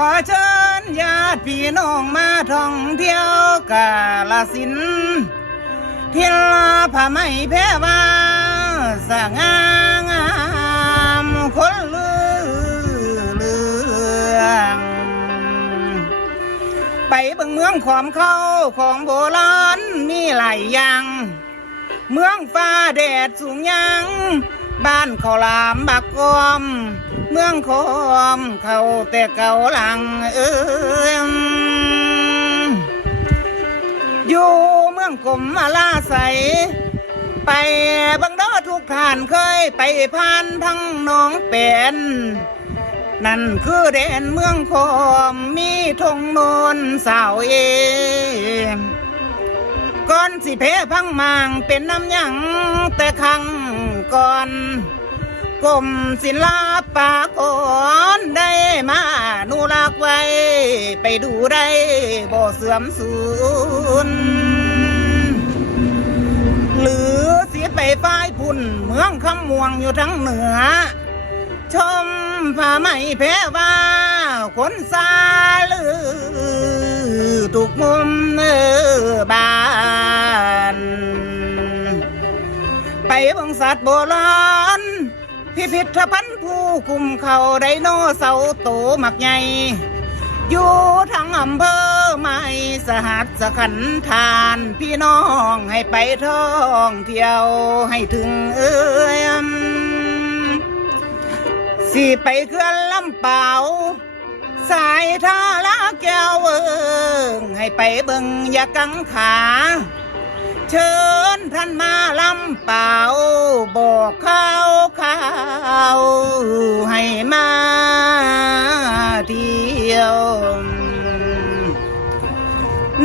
ขอเชิญญาติพี่น้องมาท่องเที่ยวกาฬสินธุ์เที่ยวผ้าไหมแพรว่าสง่างามคนเรื่องไปเบิ่งเมืองขอมเข้าของโบราณมีหลายอย่างเมืองฟ้าแดดสูงยังบ้านเขาลามบักกอมเมืองคอมเขาแต่เก่าหลังอยู่เมืองกลมมาลาใสไปบังเด้อทุกท่านเคยไปผ่านทั้งหนองเป็นนั่นคือแดนเมืองคอมมีทงโนนสาวก่อนสิเพพังมางเป็นน้ำยังแต่ครั้งก่อนกรมศิลปากรได้มานุรักษ์ไว้ไปดูได้บ่เสื่อมสูญหรือสิไปฝ้ายพุ่นเมืองคำม่วงอยู่ทั้งเหนือชมผ้าไหมแพรว่าคนซาลือทุกมุมบ้านไปเบิ่งสัตว์โบราณพิพิธภัณฑ์ผู้คุมเขาไดโนเสาร์โตมักใหญ่อยู่ทั้งอำเภอไม่สหัสขันธานพี่น้องให้ไปท่องเที่ยวให้ถึงสิไปเขื่อนลำเปล่าสายท่าละแก้วให้ไปเบิ่งยากังขาเชิญท่านมาลำเปล่าบอกข่าวให้มาเที่ยว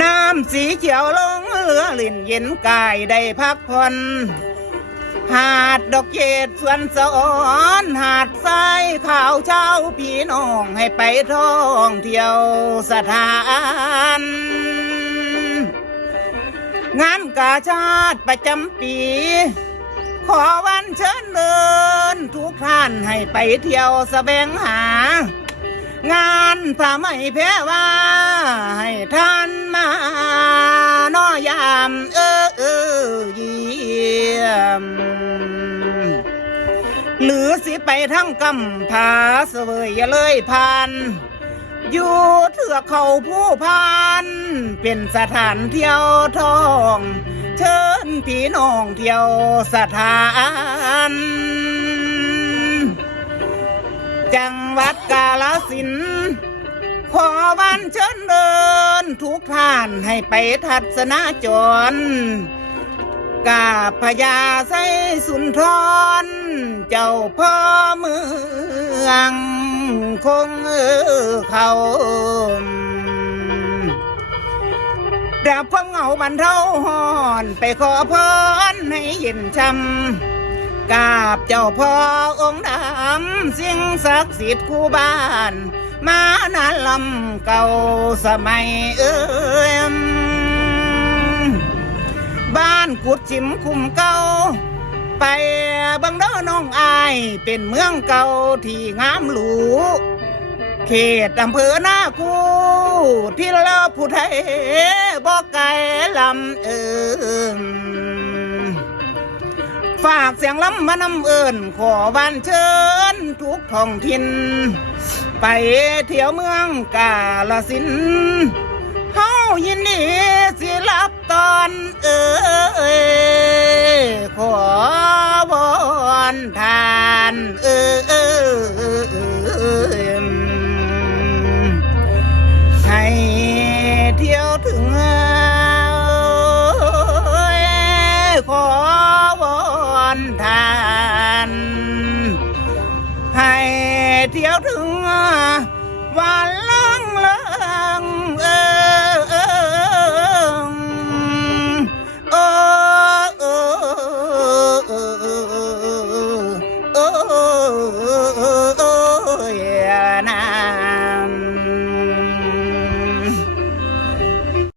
น้ำสีเขียวลงเรือลิ่นเย็นกายได้พักผ่อนหาดดอกเกดสวนสอนหาดทรายข่าวเช้าพี่น้องให้ไปท่องเที่ยวสถานงานกาชาติประจำปีขอวันเชิญเดินทุกท่านให้ไปเที่ยวแสวงหางานผ้าไหมแพรว่าให้ท่านมาน้อยามเยี่ยมหรือสิไปทั้งกำผาเสวยอย่าเลยผ่านอยู่เถือกเขาผู้พานเป็นสถานเที่ยวท่องเชิญพี่น้องเที่ยวสถานจังหวัดกาฬสินธุ์ขอวันเชิญเดินทุกท่านให้ไปทัศนจรกาพญาไสสุนทรเจ้าพ่อเมืองคงเขาดับความเหงาบรรเทาหอนไปขอพรให้เย็นช่ำกราบเจ้าพ่อองค์ดำสิ่งศักดิ์สิทธิ์คู่บ้านมานานลำเก่าสมัยบ้านกุดชิมคุ้มเก่าไปบังเด้อน้องอายเป็นเมืองเก่าที่งามหรูเขตอำเภอหน้าคูที่เราผู้ไทยบอกไกลลำฝากเสียงล้ำมานำขอบ้านเชิญทุกท้องถิ่นไปเที่ยวเมืองกาฬสินธุ์เฮายินดีสิรับตอน